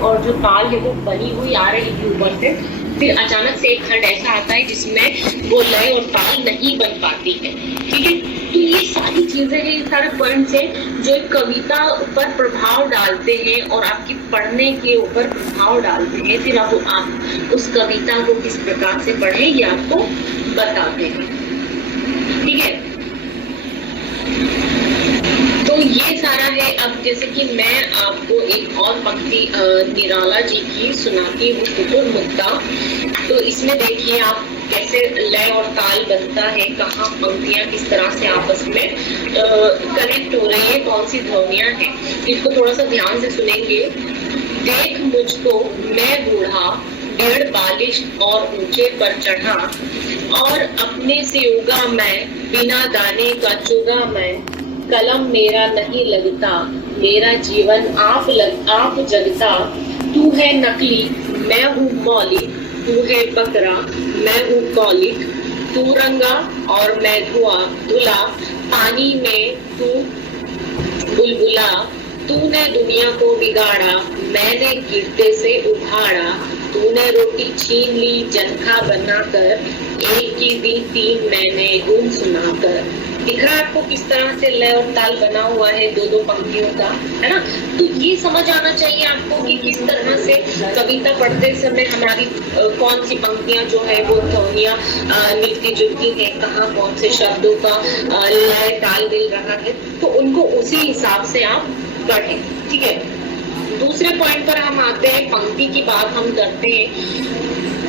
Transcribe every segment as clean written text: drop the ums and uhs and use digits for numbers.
और जो ताल है वो बनी हुई आ रही थी ऊपर से, फिर अचानक से एक खंड ऐसा आता है जिसमें वो लय और ताल नहीं बन पाती है। ठीक है, तो ये सारी चीजें हैं, ये सारे पॉइंट्स हैं जो एक कविता ऊपर प्रभाव डालते हैं और आपकी पढ़ने के ऊपर प्रभाव डालते हैं। फिर आप उस कविता को किस प्रकार से पढ़े ये आपको बताते हैं। ठीक है, तो ये सारा है। अब जैसे कि मैं आपको एक और पंक्ति निराला जी की सुनाती हूँ, कुतुर मुद्दा। तो इसमें देखिए आप कैसे लय और ताल बनता है, कहाँ पंक्तियां किस तरह से आपस में कनेक्ट हो रही है, कौन सी ध्वनियां हैं, इसको थोड़ा सा ध्यान से सुनेंगे। देख मुझको मैं बूढ़ा, 1.5 बालिश और ऊंचे पर चढ़ा, और अपने से उगा मैं, बिना दाने का चुगा मैं, कलम मेरा नहीं लगता, मेरा जीवन आप जगता, तू है नकली मैं हूँ मौलिक, तू है बकरा मैं हूँ कौलिक, तू रंगा और मैं धुला, पानी में तू बुलबुला, तूने दुनिया को बिगाड़ा, मैंने गिरते से उठाड़ा, तूने रोटी छीन ली जनखा बनाकर, एक की दी 3 मैंने गुण सुनाकर। दिख रहा है आपको किस तरह से लय और ताल बना हुआ है दो पंक्तियों का, है ना। तो ये समझ आना चाहिए आपको कि किस तरह से कविता पढ़ते समय हमारी कौन सी पंक्तियां जो है वो ध्वनियां मिलती जुलती है, कहाँ कौन से शब्दों का लय ताल मिल रहा है, तो उनको उसी हिसाब से आप पढ़ें। ठीक है, दूसरे पॉइंट पर हम आते हैं, पंक्ति की बात हम करते हैं।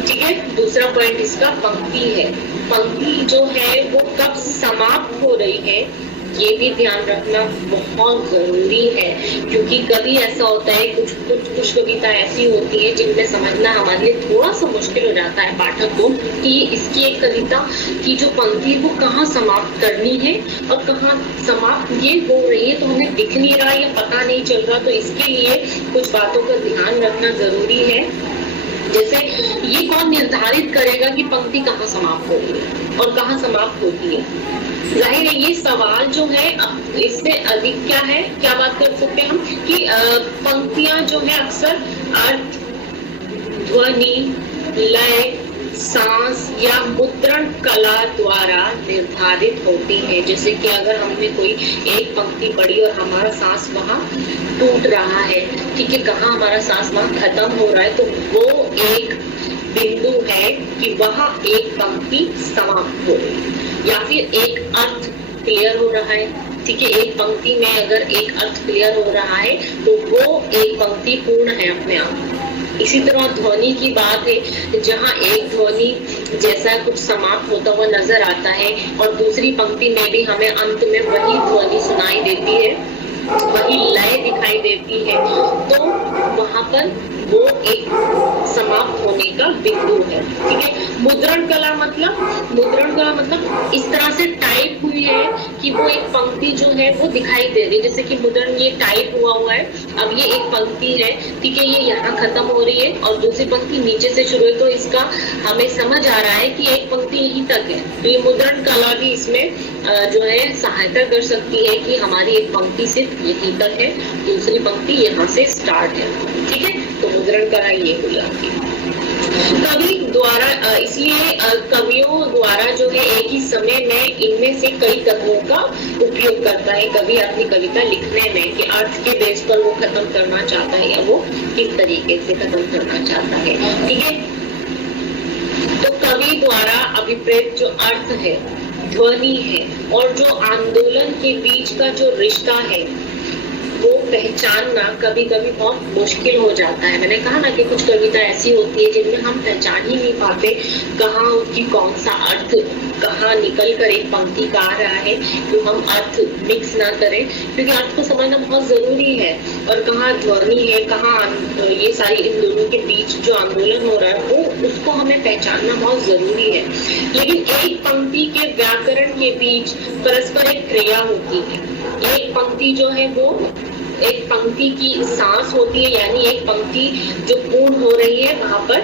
ठीक है, दूसरा पॉइंट इसका पंक्ति है। पंक्ति जो है वो कब समाप्त हो रही है ये भी ध्यान रखना बहुत जरूरी है, क्योंकि कभी ऐसा होता है कुछ कविता ऐसी होती है जिनमें समझना हमारे लिए थोड़ा सा मुश्किल हो जाता है पाठक को कि इसकी एक कविता की जो पंक्ति वो कहाँ समाप्त करनी है और कहाँ समाप्त ये हो रही है, तो हमें दिख नहीं रहा या पता नहीं चल रहा। तो इसके लिए कुछ बातों का ध्यान रखना जरूरी है। जैसे ये कौन निर्धारित करेगा कि पंक्ति कहाँ समाप्त होगी और कहाँ समाप्त होती है। जाहिर है ये सवाल जो है इससे अधिक क्या बात कर सकते हैं हम कि पंक्तियां जो है अक्सर अर्थ, ध्वनि, लय, सांस या मुद्रण कला द्वारा निर्धारित होती है। जैसे कि अगर हमने कोई एक पंक्ति पढ़ी और हमारा सांस वहां टूट रहा है, ठीक है, कहाँ हमारा सांस वहां खत्म हो रहा है, तो वो एक बिंदु है कि वहां एक पंक्ति समाप्त हो रही है या फिर एक अर्थ क्लियर हो रहा है। ठीक है, एक पंक्ति में अगर एक अर्थ क्लियर हो रहा है तो वो एक पंक्ति पूर्ण है अपने आप। इसी तरह ध्वनि की बात है, जहाँ एक ध्वनि जैसा कुछ समाप्त होता हुआ नजर आता है और दूसरी पंक्ति में भी हमें अंत में वही ध्वनि सुनाई देती है, वही लय दिखाई देती है, तो वहां पर वो एक समाप्त होने का बिंदु है। ठीक है, मुद्रण कला मतलब इस तरह से टाइप हुई है कि वो एक पंक्ति जो है वो दिखाई दे रही है। जैसे कि मुद्रण ये टाइप हुआ है, अब ये एक पंक्ति है, ठीक है, ये यहाँ खत्म हो रही है और दूसरी पंक्ति नीचे से शुरू है, तो इसका हमें समझ आ रहा है कि एक पंक्ति यहीं तक है। तो ये मुद्रण कला भी इसमें जो है सहायता कर सकती है कि हमारी एक पंक्ति सिर्फ यहीं तक है, दूसरी पंक्ति यहाँ से स्टार्ट है। ठीक है, तो मुद्रण कला ये हुई आपकी। कवि द्वारा इसलिए कवियों द्वारा जो है एक ही समय में इनमें से कई तत्वों का उपयोग करता है कवि अपनी कविता लिखने में, कि अर्थ के बेस पर वो खत्म करना चाहता है या वो किस तरीके से खत्म करना चाहता है। ठीक है, तो कवि द्वारा अभिप्रेत जो अर्थ है, ध्वनि है और जो आंदोलन के बीच का जो रिश्ता है वो पहचानना कभी कभी बहुत मुश्किल हो जाता है। मैंने कहा ना कि कुछ कविता ऐसी होती है जिनमें हम पहचान ही नहीं पाते कहाँ उसकी कौन सा अर्थ कहाँ निकल कर एक पंक्ति का आ रहा है, तो हम अर्थ मिक्स ना करें, क्योंकि अर्थ को समझना बहुत जरूरी है और कहाँ ध्वनि है, कहाँ ये सारी इन दोनों के बीच जो आंदोलन हो रहा है वो उसको हमें पहचानना बहुत जरूरी है। लेकिन एक पंक्ति के व्याकरण के बीच परस्पर एक क्रिया होती है। एक पंक्ति जो है वो एक पंक्ति की सांस होती है, यानी एक पंक्ति जो पूर्ण हो रही है वहां पर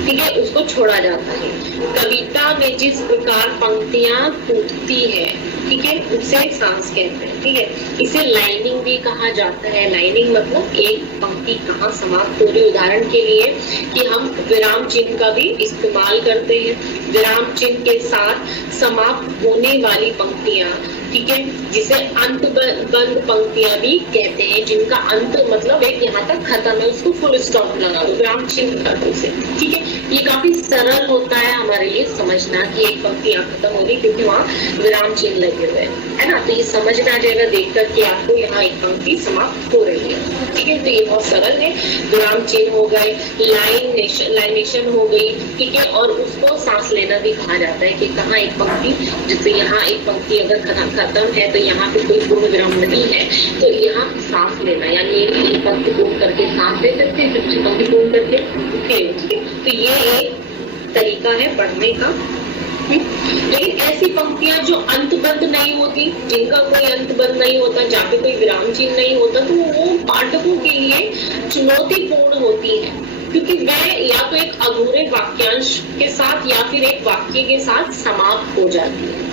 ठीक है, उसको छोड़ा जाता है। कविता में जिस प्रकार पंक्तियां टूटती है, ठीक है, उसे सांस कहते हैं। ठीक है, इसे लाइनिंग भी कहा जाता है। लाइनिंग मतलब एक पंक्ति कहाँ समाप्त हो रही। उदाहरण के लिए कि हम विराम चिन्ह का भी इस्तेमाल करते हैं। विराम चिन्ह के साथ समाप्त होने वाली पंक्तियां, ठीक है, जिसे अंत बंद पंक्तियां भी कहते हैं, जिनका अंत मतलब एक यहाँ तक खत्म है, उसको फुल स्टॉप लगा दो, विराम चिन्ह कर दो उसे। ठीक है, ये काफी सरल होता है हमारे लिए समझना कि एक पंक्ति यहाँ खत्म हो रही क्योंकि वहाँ विराम चिन्ह लगे हुए हैं, है ना। तो ये समझ में आ जाएगा देख कर के आपको यहाँ एक पंक्ति समाप्त हो रही है। ठीक है, तो ये बहुत सरल है। विराम चिन्ह हो गए, लाइनेशन हो गई, ठीक है, और उसको सांस लेना भी कहा जाता है कि कहाँ एक पंक्ति, जैसे यहाँ एक पंक्ति अगर खत्म है तो यहाँ पे कोई पूर्ण विराम नहीं है तो यहाँ सांस लेना, यानी एक पंक्ति पूर्ण करके सांस ले सकते हैं, दूसरी पंक्ति पूर्ण करके फिर। तो ये एक तरीका है पढ़ने का। लेकिन ऐसी पंक्तियां जो अंतबद्ध नहीं होती, जिनका कोई अंतबद्ध नहीं होता, जहाँ पे कोई विराम चिन्ह नहीं होता, तो वो पाठकों के लिए चुनौतीपूर्ण होती है, क्योंकि वह या तो एक अधूरे वाक्यांश के साथ या फिर एक वाक्य के साथ समाप्त हो जाती है।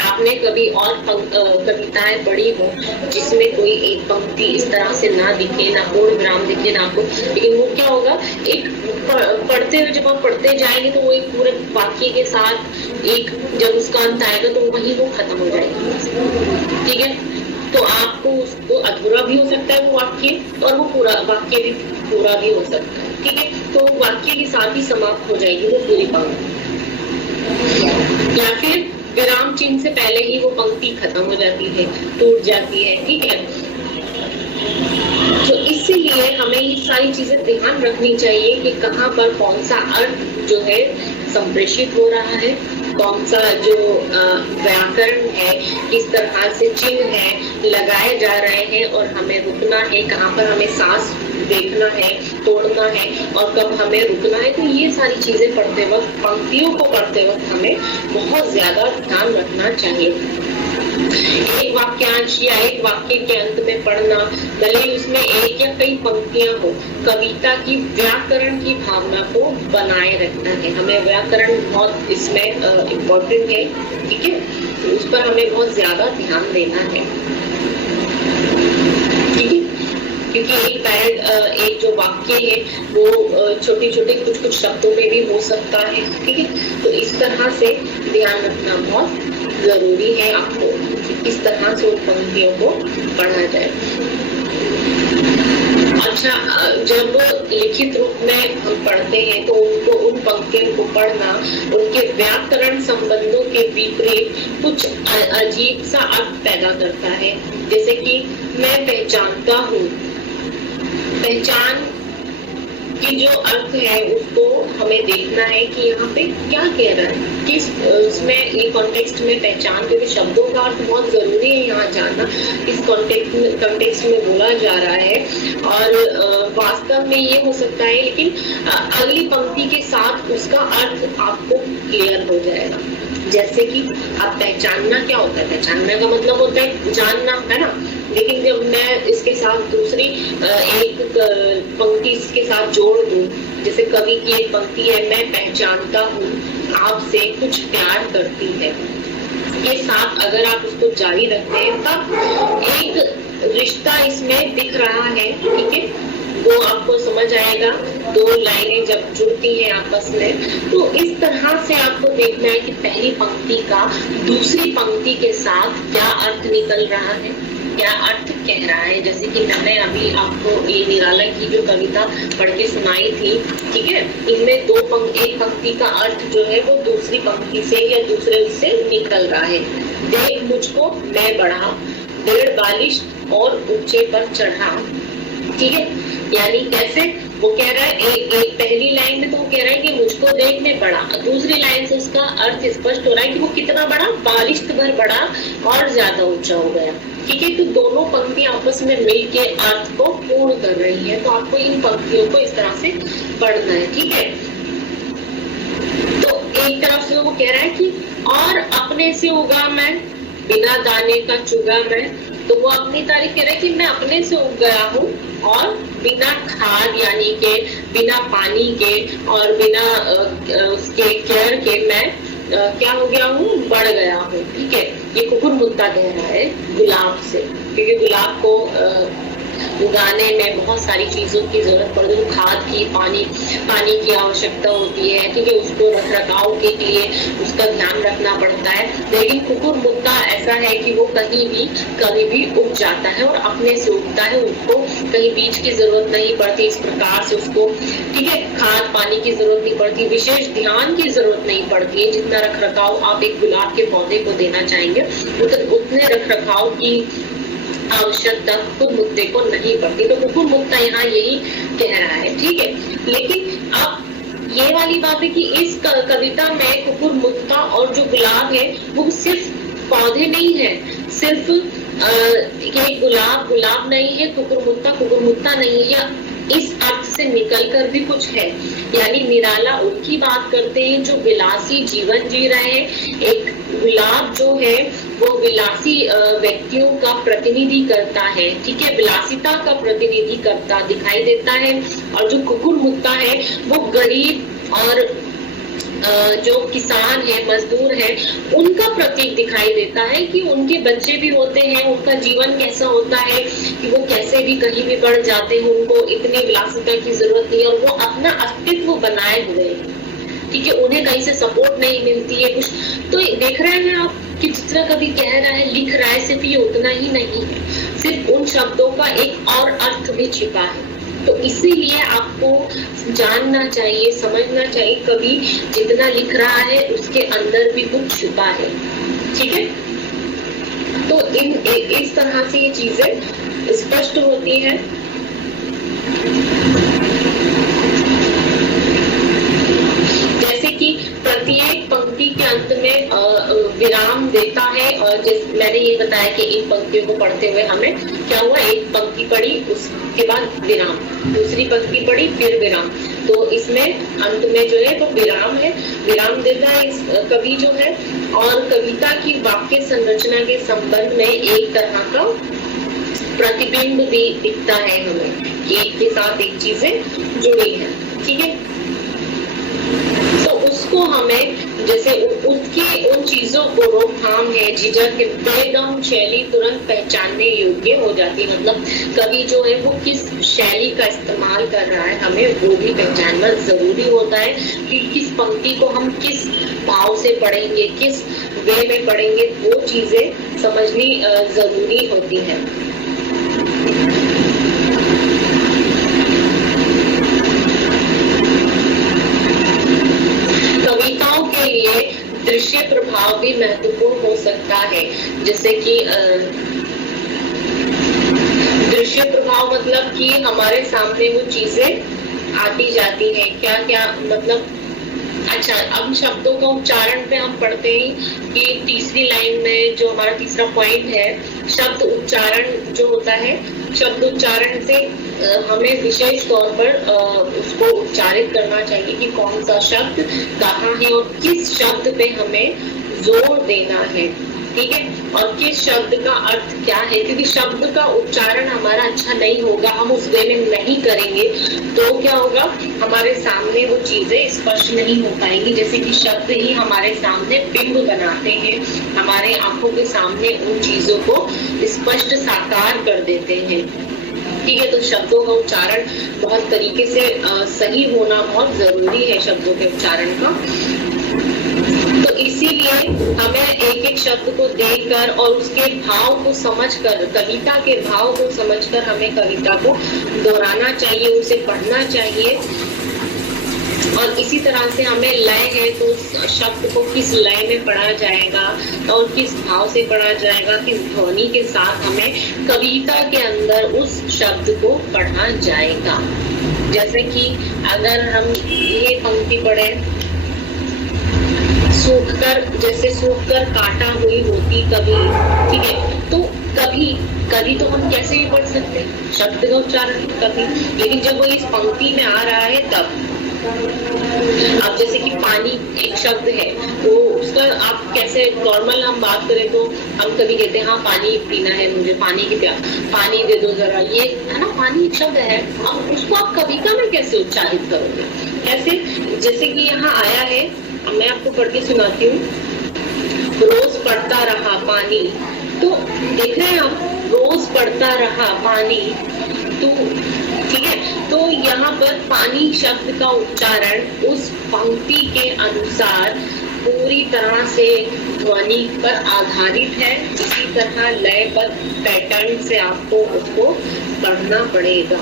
आपने कभी और कविताएं पढ़ी हो जिसमें कोई एक पंक्ति इस तरह से ना दिखे, ना पूर्ण विराम दिखे ना आपको, लेकिन वो क्या होगा, एक पढ़ते हुए जब आप पढ़ते जाएंगे तो वो एक पूरे वाक्य के साथ एक जब उसका अंत आएगा तो वहीं वो खत्म हो जाएगा। ठीक है, तो आपको उसको अधूरा भी हो सकता है वो वाक्य, और वो पूरा वाक्य भी पूरा भी हो सकता है। ठीक है, तो वाक्य के साथ ही समाप्त हो जाएगी वो पूरी पंक्ति, या फिर विराम चिन्ह से पहले ही वो पंक्ति खत्म हो जाती है, टूट जाती है। ठीक है, तो इसीलिए हमें ये सारी चीजें ध्यान रखनी चाहिए कि कहाँ पर कौन सा अर्थ जो है संप्रेषित हो रहा है, कौन सा जो व्याकरण है, किस तरह से चिन्ह है लगाए जा रहे हैं, और हमें रुकना है, कहाँ पर हमें सांस देखना है, तोड़ना है, और कब हमें रुकना है। तो ये सारी चीजें पढ़ते वक्त, पंक्तियों को पढ़ते वक्त हमें बहुत ज्यादा ध्यान रखना चाहिए। एक वाक्यांश या एक वाक्य के अंत में पढ़ना, भले ही उसमें एक या कई पंक्तियां हो, कविता की व्याकरण की भावना को बनाए रखना है। हमें व्याकरण बहुत इसमें इम्पोर्टेंट है। ठीक है, तो उस पर हमें बहुत ज्यादा ध्यान देना है। ठीक है, क्योंकि एक जो वाक्य है वो छोटे छोटे कुछ कुछ शब्दों में भी हो सकता है। ठीक है, तो इस तरह से ध्यान रखना बहुत जरूरी है आपको, किस तरह से उन पंक्तियों को पढ़ा जाए। अच्छा, जब लिखित रूप में हम पढ़ते हैं तो उनको, उन पंक्तियों को पढ़ना उनके व्याकरण संबंधों के विपरीत कुछ अजीब सा अर्थ पैदा करता है। जैसे कि मैं पहचानता हूँ, पहचान की जो अर्थ है उसको हमें देखना है कि यहाँ पे क्या कह रहा है, किस उसमें ये कॉन्टेक्स्ट में पहचान, क्योंकि शब्दों का अर्थ बहुत जरूरी है यहाँ जानना, इस कॉन्टेक्स्ट में बोला जा रहा है। और वास्तव में ये हो सकता है, लेकिन अगली पंक्ति के साथ उसका अर्थ आपको क्लियर हो जाएगा। जैसे कि आप पहचानना क्या होता है, पहचानने का मतलब होता है जानना, है ना। लेकिन जब मैं इसके साथ दूसरी एक पंक्ति इसके साथ जोड़ दूं, जैसे कवि की एक पंक्ति है, मैं पहचानता हूँ आपसे कुछ प्यार करती है, के साथ अगर आप उसको जारी रखते हैं तब एक रिश्ता इसमें दिख रहा है। ठीक है, वो आपको समझ आएगा। दो लाइनें जब जुड़ती हैं आपस में, तो इस तरह से आपको देखना है कि पहली पंक्ति का दूसरी पंक्ति के साथ क्या अर्थ निकल रहा है, क्या अर्थ कह रहा है। जैसे कि मैंने अभी आपको ये निराला की जो कविता पढ़ के सुनाई थी, ठीक है, इनमें एक पंक्ति का अर्थ जो है वो दूसरी पंक्ति से या दूसरे से निकल रहा है। देख मुझको मैं बढ़ा, डेढ़ बालिश और ऊंचे पर चढ़ा। ठीक है, यानी कैसे वो कह रहा है, एक पहली लाइन में तो वो कह रहा है कि मुझको देख मैं बड़ा, दूसरी लाइन से उसका अर्थ स्पष्ट हो रहा है कि वो कितना बड़ा, बालिश भर बड़ा और ज्यादा ऊंचा हो गया। ठीक है, तो दोनों पंक्तियां आपस में मिलके अर्थ को पूर्ण कर रही है। तो आपको इन पंक्तियों को इस तरह से पढ़ना है। ठीक है, तो एक तरफ से वो कह रहा है कि और अपने से उगा मैं, बिना दाने का चुगा मैं, तो वो अपनी तारीफ कह रहा है कि मैं अपने से उग गया हूँ और बिना खाद यानी के बिना पानी के और बिना उसके केयर के मैं क्या हो गया हूँ, बढ़ गया हूँ। ठीक है, ये कुकुर मुत्ता कह रहा है गुलाब से, क्योंकि गुलाब को उगाने में बहुत सारी चीजों की जरूरत पड़ती है, खाद की, पानी की आवश्यकता होती है। ठीक है, उसको रख रखाव के लिए उसका ध्यान रखना पड़ता है। लेकिन कुकुर मुत्ता ऐसा है कि वो कहीं भी कभी भी उग जाता है और अपने से उगता है, उसको कहीं बीज की जरूरत नहीं पड़ती। इस प्रकार से उसको, ठीक है, खाद पानी की जरूरत नहीं पड़ती, विशेष ध्यान की जरूरत नहीं पड़ती है। जितना रख रखाव आप एक गुलाब के पौधे को देना चाहेंगे उतने रख रखाव की आवश्यकता कुकुर मुत्ते को नहीं पड़ती। तो कुकुर मुत्ता यहाँ यही कह रहा है। ठीक है, लेकिन अब ये वाली बात है कि इस कविता में कुकुर मुत्ता और जो गुलाब है वो सिर्फ पौधे नहीं है, सिर्फ ये गुलाब नहीं है, कुकुर मुत्ता नहीं है, इस अर्थ से निकलकर भी कुछ है। यानी निराला उनकी बात करते हैं जो विलासी जीवन जी रहे हैं। एक गुलाब जो है वो विलासी व्यक्तियों का प्रतिनिधि करता है। ठीक है, विलासिता का प्रतिनिधि करता दिखाई देता है। और जो कुकुर मुत्ता है वो गरीब और जो किसान है, मजदूर है, उनका प्रतीक दिखाई देता है कि उनके बच्चे भी होते हैं, उनका जीवन कैसा होता है कि वो कैसे भी कहीं भी बढ़ जाते हैं, उनको इतनी विलासिता की जरूरत नहीं है और वो अपना अस्तित्व बनाए हुए हैं। ठीक है, उन्हें कहीं से सपोर्ट नहीं मिलती है कुछ। तो देख रहे हैं आप कि जितना कभी कह रहा है, लिख रहा है, सिर्फ ये उतना ही नहीं है, सिर्फ उन शब्दों का एक और अर्थ भी छिपा है। तो इसीलिए आपको जानना चाहिए, समझना चाहिए, कभी जितना लिख रहा है उसके अंदर भी कुछ छुपा है। ठीक है, तो इस तरह से ये चीजें स्पष्ट होती हैं। जैसे कि प्रत्येक पंक्ति के अंत में विराम देता है। और मैंने ये बताया कि इन पंक्तियों को पढ़ते हुए हमें क्या हुआ, एक पंक्ति पढ़ी उसके बाद विराम, दूसरी पंक्ति पढ़ी फिर विराम। तो इसमें अंत में जो है वो विराम है, विराम देता है इस कवि जो है। और कविता की वाक्य संरचना के संबंध में एक तरह का प्रतिबिंब भी दिखता है हमें, एक के साथ एक चीजें जुड़ी हैं। ठीक है, तो उसको हमें जैसे उसके उन चीजों को रोकथाम है, झिझक है, बेदम शैली तुरंत पहचानने योग्य हो जाती है। मतलब कवि जो है वो किस शैली का इस्तेमाल कर रहा है हमें वो भी पहचानना जरूरी होता है कि किस पंक्ति को हम किस भाव से पढ़ेंगे, किस वे में पढ़ेंगे, वो चीजें समझनी जरूरी होती है। कविताओं के लिए दृश्य प्रभाव भी महत्वपूर्ण हो सकता है। जैसे कि दृश्य प्रभाव मतलब कि हमारे सामने वो चीजें आती जाती हैं, क्या क्या मतलब। अच्छा, अब शब्दों का उच्चारण पे हम पढ़ते हैं कि तीसरी लाइन में जो हमारा तीसरा पॉइंट है, शब्द उच्चारण जो होता है, शब्द उच्चारण से हमें विशेष तौर पर उसको उच्चारित करना चाहिए कि कौन सा शब्द कहाँ है और किस शब्द पे हमें जोर देना है। ठीक है, और किस शब्द का अर्थ क्या है, क्योंकि शब्द का उच्चारण हमारा अच्छा नहीं होगा, हम उस वे में नहीं करेंगे तो क्या होगा, हमारे सामने वो चीजें स्पष्ट नहीं हो पाएंगी। जैसे कि शब्द ही हमारे सामने बिंब बनाते हैं, हमारे आंखों के सामने उन चीजों को स्पष्ट साकार कर देते हैं। ठीक है, तो शब्दों का उच्चारण बहुत तरीके से सही होना बहुत जरूरी है, शब्दों के उच्चारण का। तो इसीलिए हमें एक एक शब्द को देखकर और उसके भाव को समझकर, कविता के भाव को समझकर हमें कविता को दोहराना चाहिए, उसे पढ़ना चाहिए। और इसी तरह से हमें लय है तो उस शब्द को किस लय में पढ़ा जाएगा और किस भाव से पढ़ा जाएगा, किस ध्वनि के साथ हमें कविता के अंदर उस शब्द को पढ़ा जाएगा। जैसे कि अगर हम ये पंक्ति पढ़े, सूखकर काटा हुई होती कभी। ठीक है, तो कभी तो हम कैसे भी पढ़ सकते हैं, शब्द का उच्चारण कभी, लेकिन जब वो इस पंक्ति में आ रहा है तब अब जैसे कि पानी एक शब्द है, तो उसका आप कैसे नॉर्मल हम बात करें तो हम कभी कहते हैं हाँ पानी पीना है मुझे, पानी की प्यास, पानी दे दो जरा, ये है ना, पानी एक शब्द है। अब उसको आप कविता में कैसे उच्चारित करोगे, कैसे? जैसे कि यहाँ आया है, मैं आपको पढ़ के सुनाती हूँ। रोज पड़ता रहा पानी, तो देख रहे हैं आप, रोज पड़ता रहा पानी, तो ठीक है। तो यहाँ पर पानी शब्द का उच्चारण उस पंक्ति के अनुसार पूरी तरह से ध्वनि पर आधारित है। इसी तरह लयबद्ध पैटर्न से आपको उसको पढ़ना पड़ेगा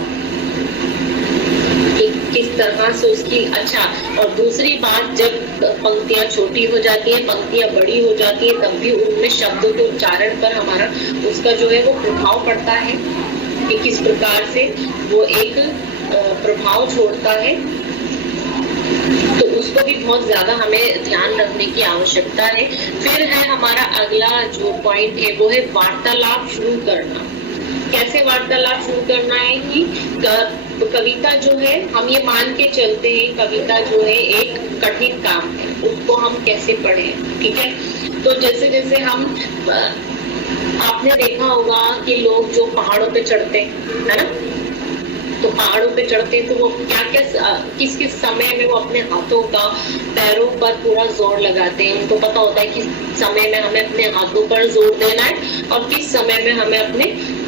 कि किस तरह से उसकी। अच्छा, और दूसरी बात, जब पंक्तियां छोटी हो जाती है, पंक्तियां बड़ी हो जाती है, तब भी उनमें शब्दों के उच्चारण पर हमारा उसका जो है वो प्रभाव पड़ता है कि किस प्रकार से वो एक प्रभाव छोड़ता है। तो उसको भी बहुत ज्यादा हमें ध्यान रखने की आवश्यकता है। फिर है हमारा अगला जो पॉइंट है वो है वार्तालाप शुरू करना। कैसे वार्तालाप शुरू करना है कि कविता जो है, हम ये मान के चलते हैं कविता जो है एक कठिन काम है, उसको हम कैसे पढ़ें, ठीक है। तो जैसे जैसे हम, आपने देखा होगा कि लोग जो पहाड़ों पे चढ़ते हैं, है ना, तो पहाड़ों पे चढ़ते तो वो क्या क्या किस किस समय में वो अपने हाथों का पैरों पर पूरा जोर लगाते हैं। उनको पता होता है किस समय में हमें अपने हाथों पर जोर देना है और किस समय में हमें अपने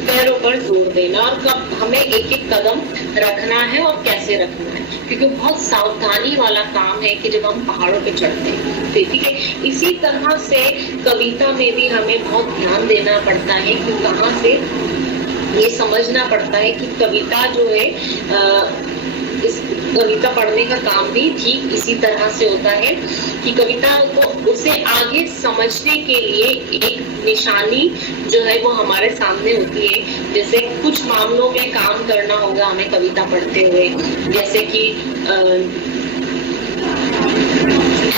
पैरों पर जोर देना, और कब हमें एक एक कदम रखना है और कैसे रखना है, क्योंकि बहुत सावधानी वाला काम है कि जब हम पहाड़ों पे चढ़ते हैं, ठीक है। इसी तरह से कविता में भी हमें बहुत ध्यान देना पड़ता है कि कहाँ से, ये समझना पड़ता है कि कविता जो है, इस कविता पढ़ने का काम भी ठीक इसी तरह से होता है कि कविता को उसे आगे समझने के लिए एक निशानी जो है वो हमारे सामने होती है। जैसे कुछ मामलों में काम करना होगा हमें कविता पढ़ते हुए, जैसे कि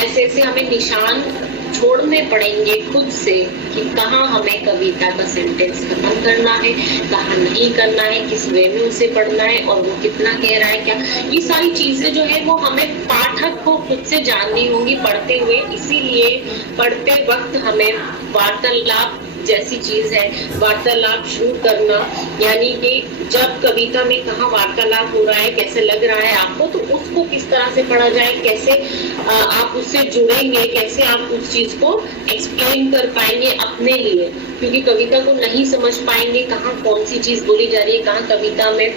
ऐसे ऐसे हमें निशान छोड़ने पड़ेंगे खुद से कि कहाँ हमें कविता का सेंटेंस खत्म करना है, कहाँ नहीं करना है, किस वे में उसे पढ़ना है और वो कितना कह रहा है, क्या, ये सारी चीजें जो है वो हमें पाठक को खुद से जाननी होंगी पढ़ते हुए। इसीलिए पढ़ते वक्त हमें वार्तालाप जैसी चीज है, वार्तालाप शुरू करना, यानी कि जब कविता में कहाँ वार्तालाप हो रहा है, कैसे लग रहा है आपको, तो उसको किस तरह से पढ़ा जाए, कैसे आप उससे जुड़ेंगे, कैसे आप उस चीज को एक्सप्लेन कर पाएंगे अपने लिए, क्योंकि कविता को नहीं समझ पाएंगे कहाँ कौन सी चीज बोली जा रही है, कहाँ कविता में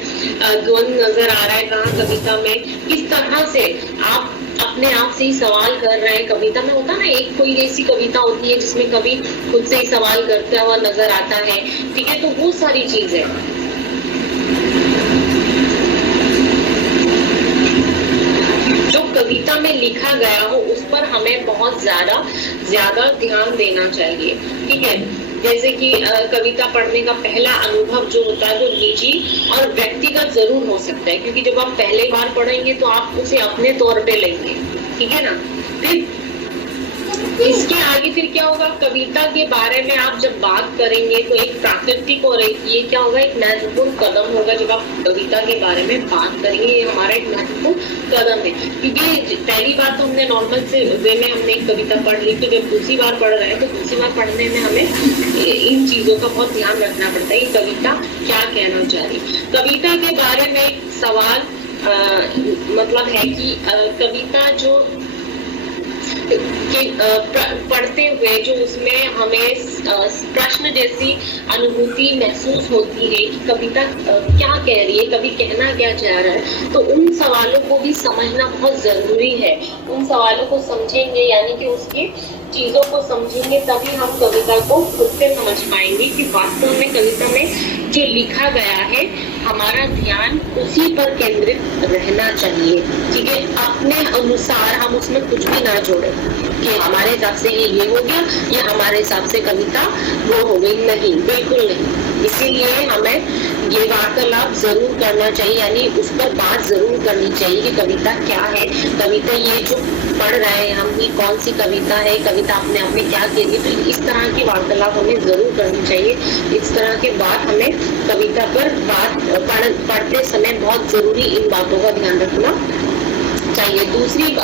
द्वंद नजर आ रहा है, कहाँ कविता में किस तरह से आप अपने आप से ही सवाल कर रहे हैं। कविता में होता ना, एक कोई ऐसी कविता होती है जिसमें कवि खुद से ही सवाल करता हुआ नजर आता है, ठीक है। तो वो सारी चीज है। जो कविता में लिखा गया हो उस पर हमें बहुत ज्यादा ध्यान देना चाहिए, ठीक है। जैसे कि कविता पढ़ने का पहला अनुभव जो होता है वो निजी और व्यक्तिगत जरूर हो सकता है, क्योंकि जब आप पहले बार पढ़ेंगे तो आप उसे अपने तौर पे लेंगे, ठीक है ना। फिर इसके आगे फिर क्या होगा, कविता के बारे में आप जब बात करेंगे तो एक प्राकृतिक और ये क्या होगा, एक महत्वपूर्ण कदम होगा। जब आप कविता के बारे में बात करेंगे, ये हमारा एक महत्वपूर्ण कदम है, क्योंकि पहली बार तो हमने नॉर्मल से वे में हमने एक कविता पढ़ ली, तो जब दूसरी बार पढ़ रहे हैं तो दूसरी बार पढ़ने में हमें इन चीजों का बहुत ध्यान रखना पड़ता है। ये कविता क्या कहना चाह रही, कविता के बारे में एक सवाल मतलब है कि कविता जो पढ़ते हुए जो उसमें हमें प्रश्न जैसी अनुभूति महसूस होती है कि कविता क्या कह रही है, कवि कहना क्या चाह रहा है, तो उन सवालों को भी समझना बहुत जरूरी है। उन सवालों को समझेंगे, यानी कि उसकी चीजों को समझेंगे, तभी हम कविता को खुद से समझ पाएंगे कि वास्तव में कविता में जो लिखा गया है हमारा ध्यान उसी पर केंद्रित रहना चाहिए, ठीक है। अपने अनुसार हम उसमें कुछ भी ना जोड़े कि हमारे हिसाब से ये हो गया या हमारे हिसाब से कविता वो हो गई, नहीं, बिल्कुल नहीं। इसीलिए हमें ये वार्तालाप जरूर करना चाहिए, यानी उस पर बात जरूर करनी चाहिए कि कविता क्या है, कविता ये जो पढ़ रहे हैं हम, ये कौन सी कविता है, कविता अपने आप में क्या कहेगी। तो इस तरह की वार्तालाप हमें जरूर करनी चाहिए। इस तरह के बात हमें कविता पर बात पढ़ते समय बहुत जरूरी इन बातों का ध्यान रखना चाहिए। दूसरी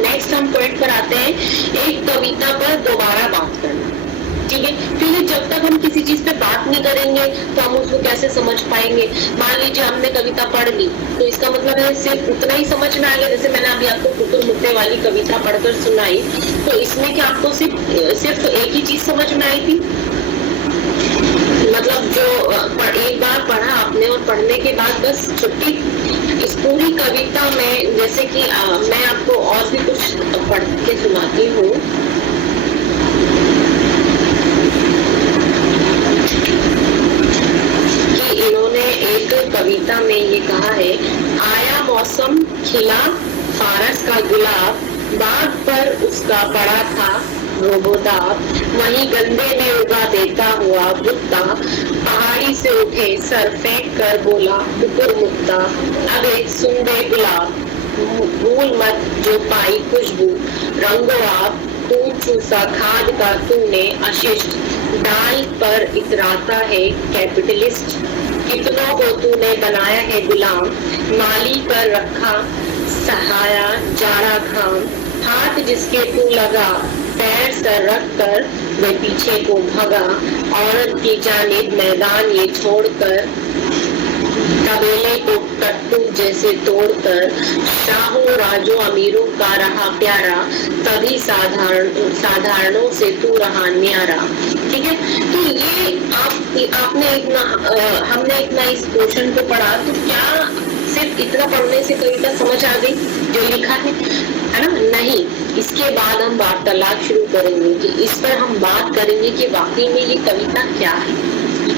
नेक्स्ट हम पॉइंट पर आते हैं, एक कविता पर दोबारा बात करना। ठीक है, क्योंकि जब तक हम किसी चीज पे बात नहीं करेंगे तो हम उसको कैसे समझ पाएंगे। मान लीजिए हमने कविता पढ़ ली तो इसका मतलब है सिर्फ उतना ही समझ में आ गया। जैसे मैंने अभी आपको कुकुर मुत्ते वाली कविता पढ़कर सुनाई, तो इसमें क्या आपको सिर्फ एक ही चीज समझ में आई थी? मतलब जो एक बार पढ़ा आपने और पढ़ने के बाद बस छुट्टी? इस पूरी कविता में जैसे कि मैं आपको और भी कुछ पढ़ के सुनाती हूँ। कि इन्होंने एक कविता में ये कहा है, आया मौसम खिला फारस का गुलाब, बाग पर उसका पड़ा था रोबोदाब, वहीं गंदे में उगा देता हुआ बुत्ता, पहाड़ी से उठे सर फेंक कर बोला कुकुर मुत्ता, अबे सुन दे गुलाब, भूल मत जो पाई खुशबू, रंगो आप तू चूसा खाद का तूने अशिष्ट, डाल पर इतराता है कैपिटलिस्ट, कितनों को तूने बनाया है गुलाम, माली पर रखा सहाया जाड़ा घाम, हाथ जिसके तू लगा पैर सर रख कर वे पीछे को भगा, औरत की जानिब मैदान ये छोड़कर, तबेले को कट्टू जैसे तोड़कर, शाहों राजों अमीरों का रहा प्यारा, तभी साधारणों से तू रहा न्यारा। ठीक है, तो ये आपने इतना हमने इतना इस पोर्शन को पढ़ा, तो क्या सिर्फ इतना पढ़ने से कविता समझ आ गई जो लिखा है ना? नहीं, इसके बाद हम वार्तालाप शुरू करेंगे कि इस पर हम बात करेंगे कि वाकई में ये कविता क्या है,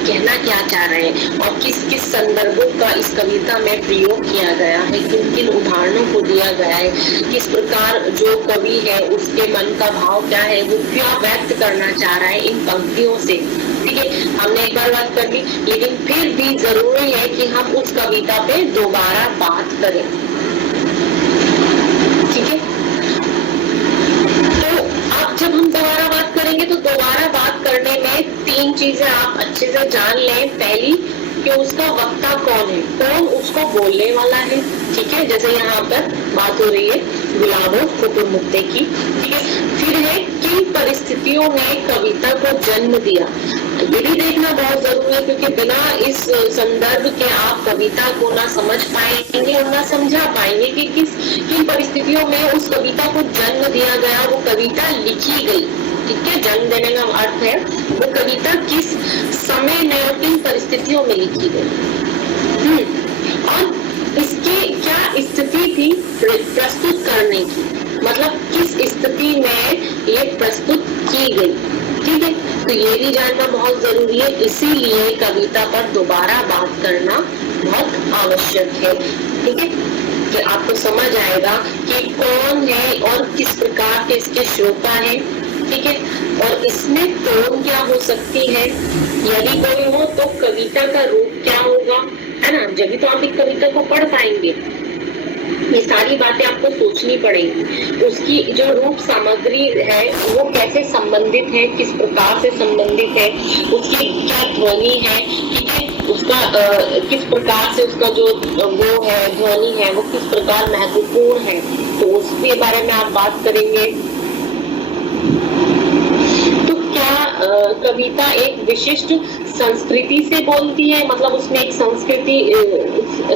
कहना क्या चाह रहे हैं और किस किस संदर्भों का इस कविता में प्रयोग किया गया है, किन किन उदाहरणों को दिया गया है, किस प्रकार जो कवि है उसके मन का भाव क्या है, वो क्या व्यक्त करना चाह रहा है इन पंक्तियों से। ठीक है, हमने एक बार बात कर ली, लेकिन फिर भी जरूरी है कि हम उस कविता पे दोबारा बात करें। ठीक है, तो अब जब हम दोबारा बात करेंगे तो दोबारा बात करने में तीन चीजें आप अच्छे से जान लें। पहली कि उसका वक्ता कौन है, कौन उसको बोलने वाला है। ठीक है, जैसे यहाँ पर बात हो रही है गुलाबों कुकुर मुत्ते की। ठीक है, फिर है किन परिस्थितियों ने कविता को जन्म दिया। ये भी देखना बहुत जरूरी है, क्योंकि बिना इस संदर्भ के आप कविता को ना समझ पाएंगे और ना समझा पाएंगे कि किन परिस्थितियों में उस कविता को जन्म दिया गया, वो कविता लिखी गई। ठीक है, जन्म देने का अर्थ है वो कविता किस समय में और किन परिस्थितियों में लिखी गई, और इसकी क्या स्थिति थी प्रस्तुत करने की, मतलब किस स्थिति में ये प्रस्तुत की गई। ठीक है, तो ये भी जानना बहुत जरूरी है, इसीलिए कविता पर दोबारा बात करना बहुत आवश्यक है। ठीक है, कि आपको समझ आएगा कि कौन है और किस प्रकार के इसके श्रोता है। ठीक है, और इसमें टोन क्या हो सकती है, यदि कोई हो तो कविता का रूप क्या होगा, है ना, जब भी तो आप एक कविता को पढ़ पाएंगे। ये सारी बातें आपको सोचनी पड़ेगी। उसकी जो रूप सामग्री है वो कैसे संबंधित है, किस प्रकार से संबंधित है, उसकी क्या ध्वनि है। ठीक है, उसका किस प्रकार से उसका जो वो है ध्वनि है वो किस प्रकार महत्वपूर्ण है, तो उसके बारे में आप बात करेंगे। तो क्या कविता एक विशिष्ट संस्कृति से बोलती है, मतलब उसमें एक संस्कृति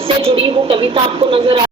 से जुड़ी वो कविता आपको नजर